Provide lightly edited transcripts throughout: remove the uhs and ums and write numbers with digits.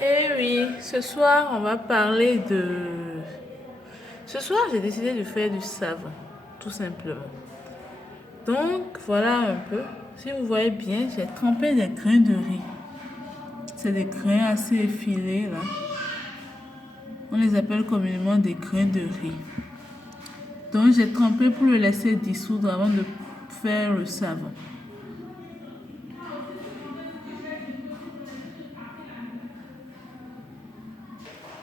Eh oui, ce soir, on va parler de... Ce soir, j'ai décidé de faire du savon, tout simplement. Donc, voilà un peu. Si vous voyez bien, j'ai trempé des grains de riz. C'est des grains assez effilés, là. On les appelle communément des grains de riz. Donc, j'ai trempé pour le laisser dissoudre avant de faire le savon.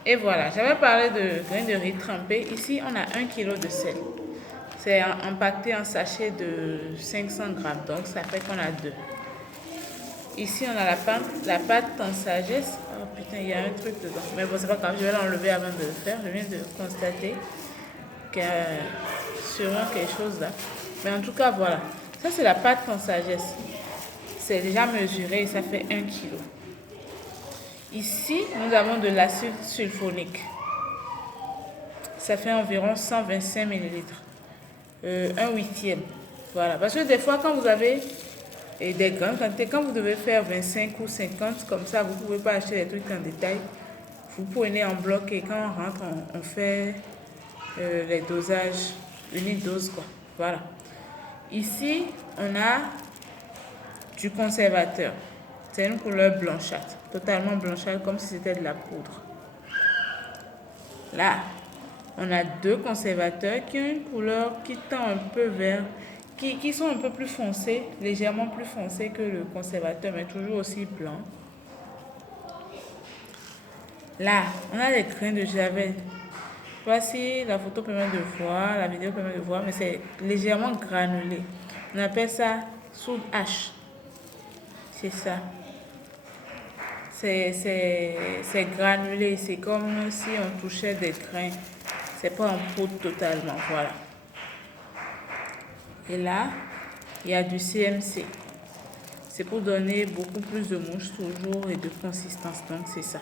Et voilà, j'avais parlé de grains de riz trempés. Ici, on a 1 kg de sel. C'est empaqueté en sachet de 500 grammes, donc ça fait qu'on a deux. Ici, on a la pâte en sagesse. Oh putain, il y a un truc dedans. Mais bon, c'est pas grave, je vais l'enlever avant de le faire. Je viens de constater qu'il y a sûrement quelque chose là. Mais en tout cas, voilà. Ça, c'est la pâte en sagesse. C'est déjà mesuré et ça fait 1 kg. Ici, nous avons de l'acide sulfonique. Ça fait environ 125 millilitres. Un huitième. Voilà. Parce que des fois, quand vous avez des grandes quantités, quand vous devez faire 25 ou 50, comme ça, vous ne pouvez pas acheter des trucs en détail. Vous prenez en bloc et quand on rentre, on fait les dosages, une dose, quoi. Voilà. Ici, on a du conservateur. C'est une couleur blanchâtre, totalement blanchâtre, comme si c'était de la poudre. Là, on a deux conservateurs qui ont une couleur qui tend un peu vers, qui sont un peu plus foncés, légèrement plus foncés que le conservateur, mais toujours aussi blanc. Là, on a les grains de javel. Voici, la photo permet de voir, la vidéo permet de voir, mais c'est légèrement granulé. On appelle ça soude H. C'est ça. C'est granulé, c'est comme si on touchait des grains. C'est pas en poudre totalement, voilà. Et là, il y a du CMC. C'est pour donner beaucoup plus de mouche toujours et de consistance, donc c'est ça.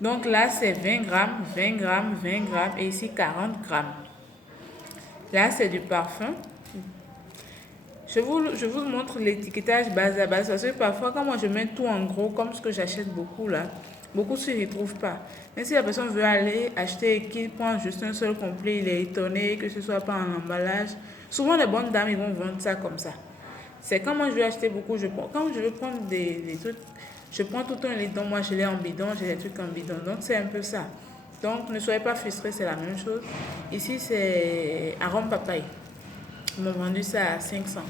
Donc là, c'est 20 grammes, 20 grammes, 20 grammes et ici 40 grammes. Là, c'est du parfum. Je vous montre l'étiquetage base à base parce que parfois, quand moi je mets tout en gros, comme ce que j'achète beaucoup là, beaucoup ne s'y retrouvent pas. Mais si la personne veut aller acheter et qu'il prend juste un seul complet, il est étonné que ce soit pas en emballage. Souvent, les bonnes dames, ils vont vendre ça comme ça. C'est quand moi je vais acheter beaucoup, quand je veux prendre des trucs, je prends tout un litre. Donc moi je l'ai en bidon, j'ai des trucs en bidon. Donc c'est un peu ça. Donc ne soyez pas frustrés, c'est la même chose. Ici c'est arôme papaye. Ils m'ont vendu ça à 500.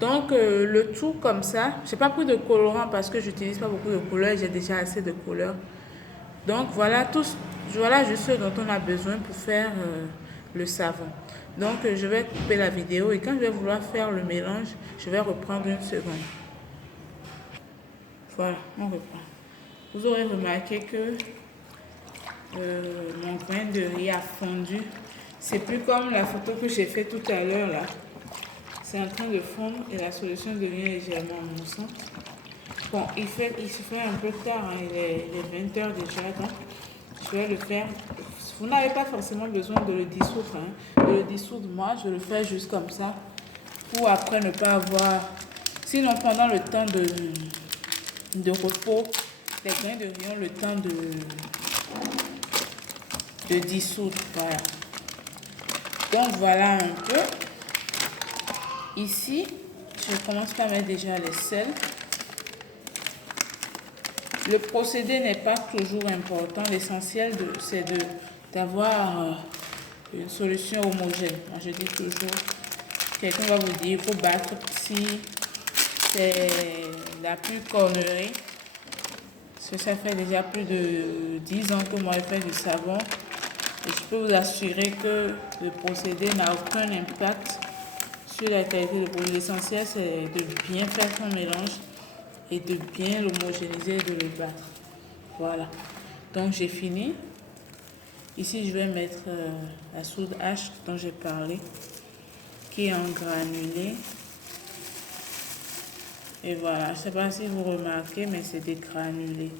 Donc le tout comme ça, j'ai pas pris de colorant parce que j'utilise pas beaucoup de couleurs, j'ai déjà assez de couleurs. Donc voilà juste ce dont on a besoin pour faire le savon. Donc je vais couper la vidéo et quand je vais vouloir faire le mélange, je vais reprendre une seconde. Voilà, on reprend. Vous aurez remarqué que mon grain de riz a fondu. C'est plus comme la photo que j'ai fait tout à l'heure là. C'est en train de fondre et la solution devient légèrement moussante. Bon, il se fait un peu tard, hein, il est 20 heures déjà, donc je vais le faire. Vous n'avez pas forcément besoin de le dissoudre. Hein. De le dissoudre, moi, je le fais juste comme ça pour après ne pas avoir... Sinon, pendant le temps de repos, les grains de riz ont le temps de dissoudre. Voilà. Donc, voilà un peu. Ici, je commence par mettre déjà les sels. Le procédé n'est pas toujours important. L'essentiel, c'est d'avoir une solution homogène. Moi, je dis toujours, quelqu'un va vous dire, il faut battre si c'est la plus connerie. Parce que ça fait déjà plus de 10 ans que moi je fais du savon. Et je peux vous assurer que le procédé n'a aucun impact sur la qualité du produit. L'essentiel, c'est de bien faire son mélange et de bien l'homogénéiser et de le battre. Voilà. Donc, j'ai fini. Ici, je vais mettre la soude H dont j'ai parlé, qui est en granulé. Et voilà, je ne sais pas si vous remarquez, mais c'est des granulés.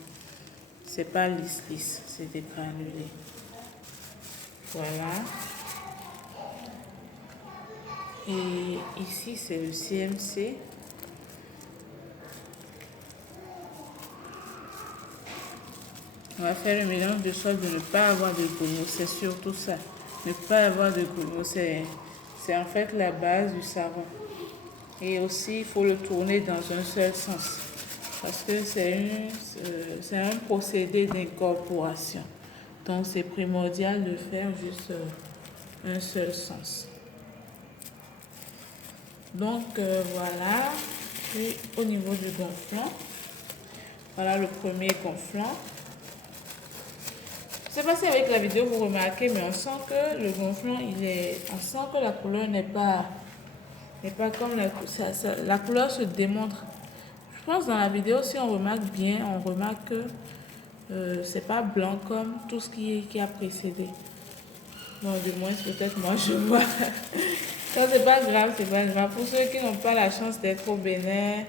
C'est pas lisse, c'est des granulés. Voilà. Et ici, c'est le CMC. On va faire le mélange de sorte de ne pas avoir de grumeaux. C'est surtout ça. Ne pas avoir de grumeaux. C'est en fait la base du savon. Et aussi, il faut le tourner dans un seul sens. Parce que c'est un procédé d'incorporation. Donc, c'est primordial de faire juste un seul sens. Donc, voilà. Puis, au niveau du gonflant, voilà le premier gonflant. Je ne sais pas si avec la vidéo vous remarquez, mais on sent que le gonflant, on sent que la couleur n'est pas comme la couleur se démontre. Je pense dans la vidéo, si on remarque bien, on remarque que c'est pas blanc comme tout ce qui a précédé. Bon, du moins, peut-être moi je vois. Ça, c'est pas grave, c'est pas grave. Pour ceux qui n'ont pas la chance d'être au Bénin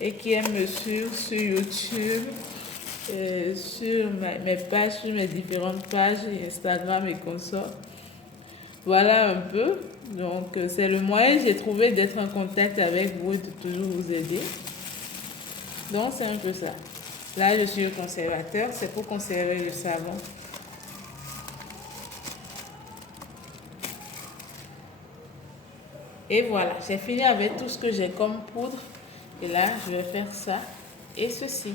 et qui aiment me suivre sur YouTube, sur mes pages, sur mes différentes pages, Instagram et consorts. Voilà un peu. Donc, c'est le moyen que j'ai trouvé d'être en contact avec vous et de toujours vous aider. Donc, c'est un peu ça. Là, je suis le conservateur. C'est pour conserver le savon. Et voilà, j'ai fini avec tout ce que j'ai comme poudre. Et là, je vais faire ça et ceci.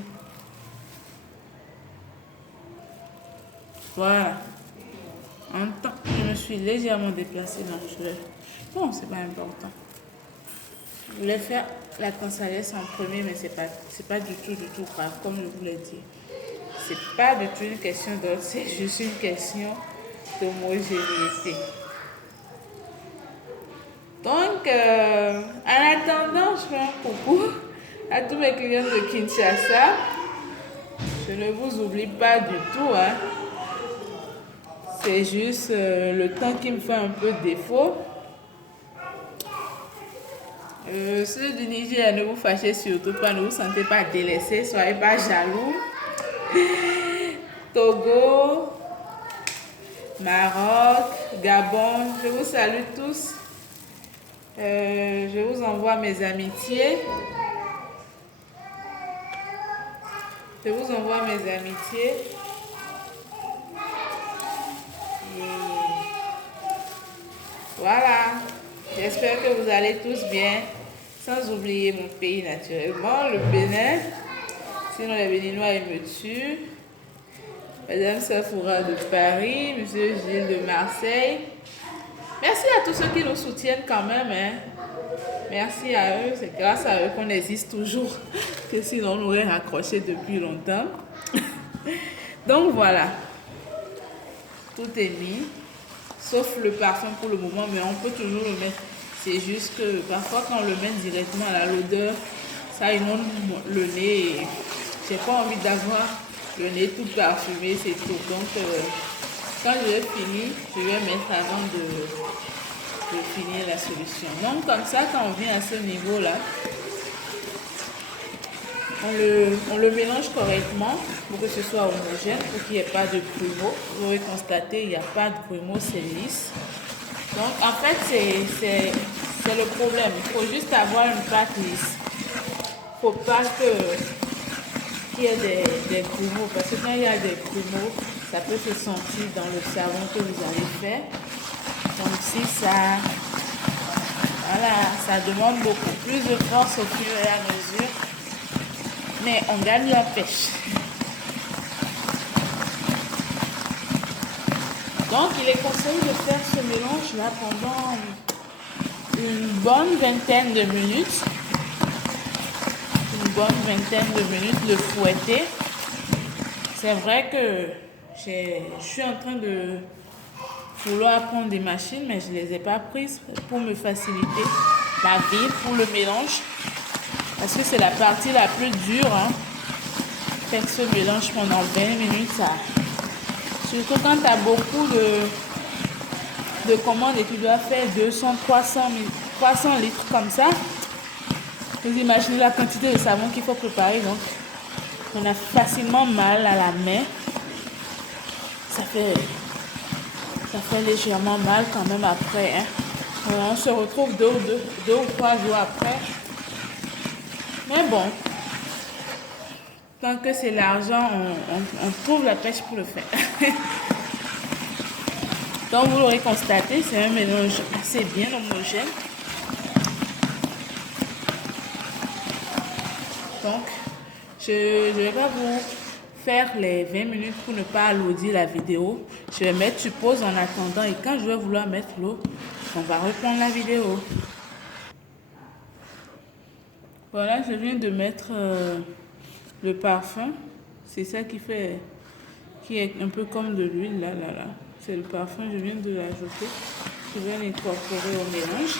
Voilà. En temps, je me suis légèrement déplacée. Non, c'est pas important. Je voulais faire la consalesse en premier, mais c'est pas du tout grave, comme je vous l'ai dit. C'est pas du tout une question d'ordre, c'est juste une question d'homogénéité. Donc, en attendant, je fais un coucou à tous mes clients de Kinshasa. Je ne vous oublie pas du tout, hein. C'est juste le temps qui me fait un peu défaut. Ceux du Niger, ne vous fâchez surtout pas, ne vous sentez pas délaissés, soyez pas jaloux. Togo, Maroc, Gabon, je vous salue tous. Je vous envoie mes amitiés. Je vous envoie mes amitiés. Et voilà. J'espère que vous allez tous bien. Sans oublier mon pays naturellement, le Bénin. Sinon les Béninois ils me tuent. Madame Safoura de Paris, Monsieur Gilles de Marseille. Merci à tous ceux qui nous soutiennent quand même. Hein. Merci à eux, c'est grâce à eux qu'on existe toujours. Que sinon on aurait raccroché depuis longtemps. Donc voilà. Tout est mis. Sauf le parfum pour le moment, mais on peut toujours le mettre. C'est juste que parfois quand on le met directement à l'odeur, ça inonde le nez et j'ai pas envie d'avoir le nez tout parfumé, c'est tout. Donc quand je vais finir, je vais mettre avant de finir la solution. Donc comme ça, quand on vient à ce niveau-là, on le mélange correctement pour que ce soit homogène, pour qu'il n'y ait pas de grumeaux. Vous aurez constaté, il n'y a pas de grumeaux, c'est lisse. Donc en fait, c'est le problème. Il faut juste avoir une pâte lisse. Il ne faut pas qu'il y ait des grumeaux. Parce que quand il y a des grumeaux, ça peut se sentir dans le savon que vous allez faire. Donc si ça... Voilà, ça demande beaucoup plus de force au fur et à mesure. Mais on gagne la pêche. Donc, il est conseillé de faire ce mélange-là pendant une bonne vingtaine de minutes. Une bonne vingtaine de minutes, le fouetter. C'est vrai que je suis en train de vouloir apprendre des machines, mais je ne les ai pas prises pour me faciliter la vie pour le mélange. Parce que c'est la partie la plus dure. Hein. Faire ce mélange pendant 20 minutes, ça... Surtout quand tu as beaucoup de commandes et tu dois faire 200, 300 litres comme ça. Vous imaginez la quantité de savon qu'il faut préparer. Donc, on a facilement mal à la main. Ça fait légèrement mal quand même après. Hein. On se retrouve deux ou trois jours après. Mais bon, Tant que c'est l'argent, on trouve la pêche pour le faire. Donc vous l'aurez constaté, c'est un mélange assez bien homogène. Donc je ne vais pas vous faire les 20 minutes pour ne pas alourdir la vidéo. Je vais mettre sur pause en attendant et quand je vais vouloir mettre l'eau, on va reprendre la vidéo. Voilà, je viens de mettre le parfum. C'est ça qui est un peu comme de l'huile là. C'est le parfum, je viens de l'ajouter. Je vais l'incorporer au mélange.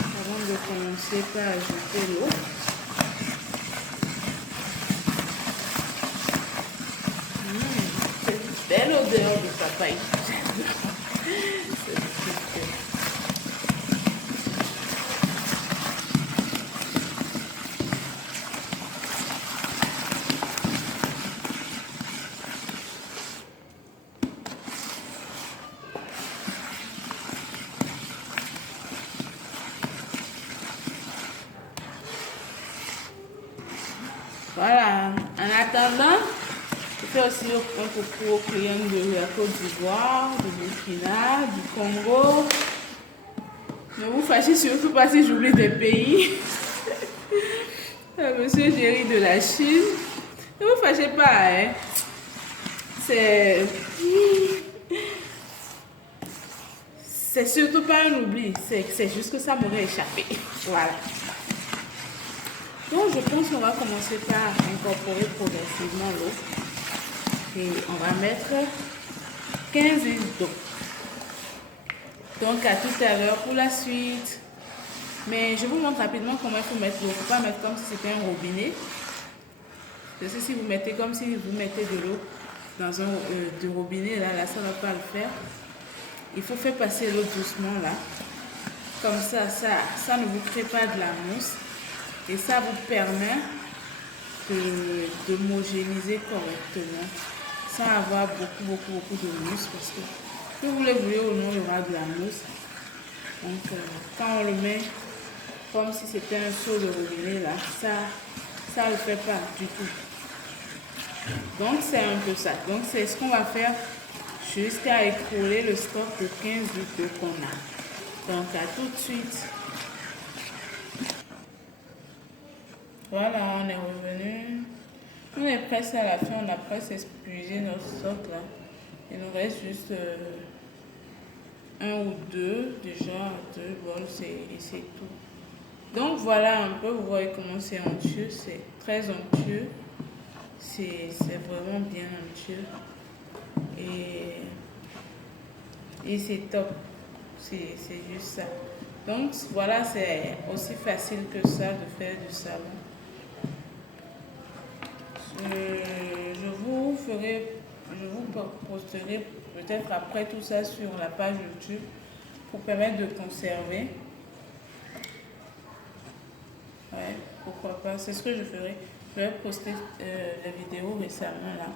Avant de commencer par ajouter l'eau. C'est une belle odeur de papaye. Voilà, en attendant, je fais aussi un coucou aux clients de la Côte d'Ivoire, du Burkina, du Congo. Ne vous fâchez surtout pas si j'oublie des pays. Monsieur Jerry de la Chine. Ne vous fâchez pas, hein. C'est surtout pas un oubli, c'est juste que ça m'aurait échappé. Voilà. Donc je pense qu'on va commencer par incorporer progressivement l'eau. Et on va mettre 15 litres d'eau. Donc à tout à l'heure pour la suite. Mais je vous montre rapidement comment il faut mettre l'eau. Il ne faut pas mettre comme si c'était un robinet. Parce que si vous mettez comme si vous mettez de l'eau dans un robinet, là ça ne va pas le faire. Il faut faire passer l'eau doucement là. Comme ça ne vous crée pas de la mousse. Et ça vous permet d'homogénéiser correctement sans avoir beaucoup de mousse. Parce que vous le voulez ou non, il y aura de la mousse. Donc quand on le met comme si c'était un seau de robinet là, ça ne le fait pas du tout. Donc c'est un peu ça. Donc c'est ce qu'on va faire jusqu'à écouler le stock de 15 litres qu'on a. Donc à tout de suite. Voilà, on est revenu. On est presque à la fin, on a presque épuisé notre stock là. Il nous reste juste un ou deux, déjà 2 bols, et c'est tout. Donc voilà un peu, vous voyez comment c'est onctueux, c'est très onctueux. C'est vraiment bien onctueux. Et c'est top. C'est juste ça. Donc voilà, c'est aussi facile que ça de faire du savon. Je vous posterai peut-être après tout ça sur la page YouTube pour permettre de conserver. Ouais, pourquoi pas, c'est ce que je ferai. Je vais poster la vidéo récemment là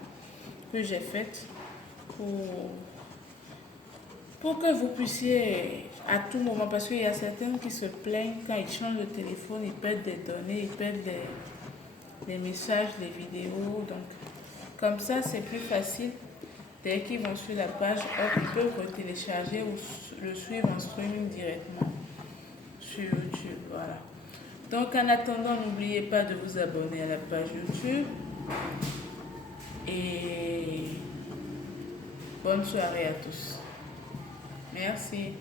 que j'ai faite pour que vous puissiez à tout moment, parce qu'il y a certaines qui se plaignent quand ils changent de téléphone, ils perdent des données, ils perdent des messages, des vidéos. Donc comme ça c'est plus facile. Dès qu'ils vont sur la page, ils peuvent télécharger ou le suivre en streaming directement sur YouTube. Voilà. Donc en attendant, n'oubliez pas de vous abonner à la page YouTube. Et bonne soirée à tous. Merci.